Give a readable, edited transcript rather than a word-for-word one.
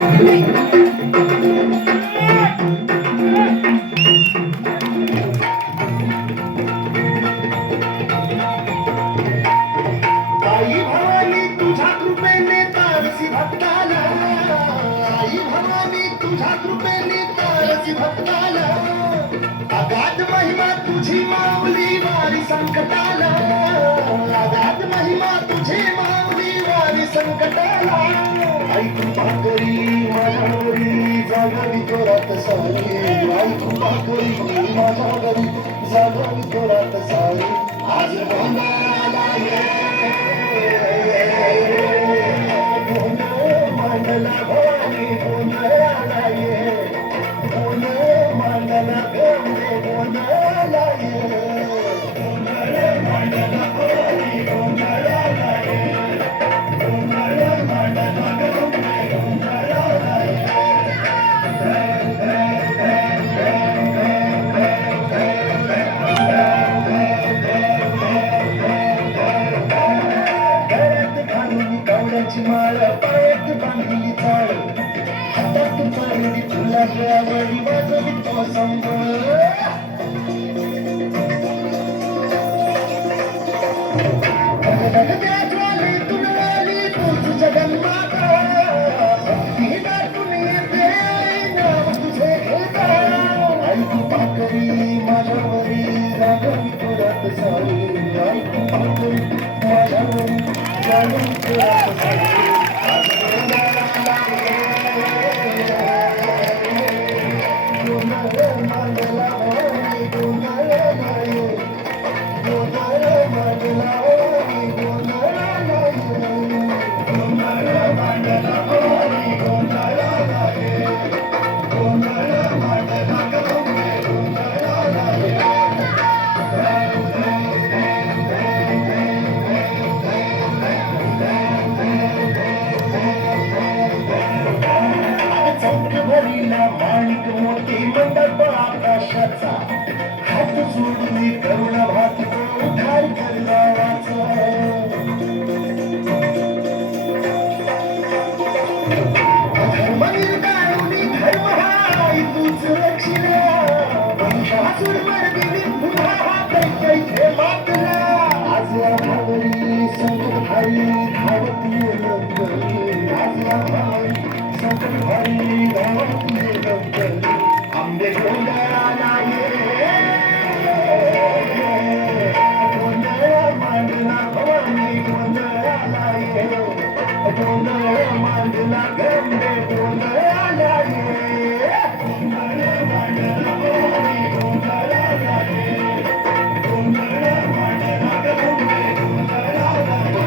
आई भवानी तुझ्या कृपेने तारसी भक्ताला, आई भवानी तुझ्या कृपेने तारसी भक्ताला, अगाध महिमा तुझी माऊली वारी संकटाला, अगाध महिमा तुझी माऊली वारी संकटाला. आई कृपा करी माझ्यावरी जागावी तोरात सारी, आई कृपा करी माझ्यावरी जागावी तोरात सारी. आज गोंधळाला ये मंडला भवानी, गोंधळाला ये मंडला गंगे, गोंधळाला ये मंडला भवानी, गोंधळाला ये मंडला गंगे, गोंधळाला ये. माळ पायात बांधली चाळ, हातात पारडी फुलाच्या वडी वाजवी तो संबळ. ज्वाली तुडवाली तूच जगन्माता, भक्ती दाटून येते नाव तुझे घेता. आई कृपा करी माझ्यावरी जागवी तोरात सारी, आई कृपा करी माझ्यावरी जागवी तोरात सारी. माणिक मोती मंडप आकाशाचा, हात जोडली करुण भात तो उद्धार करला वाचा. धर्म निर्दारुणी धर्म हाय तूच रक्षिला, वंशासुर मर्दिनी पुन्हा हा कैके मातला. आज भावरी संकट भारी धावत येईल, आज भावरी संकट भारी धावत येईल. आंबे गोंधळाला ये, गोंधळ मांडला भवानी, गोंधळाला ये गोंधळ मांडला गंगे, गोंधळाला ये गोंधळ मांडला भवानी, गोंधळाला ये गोंधळ मांडला गंगे, गोंधळाला ये.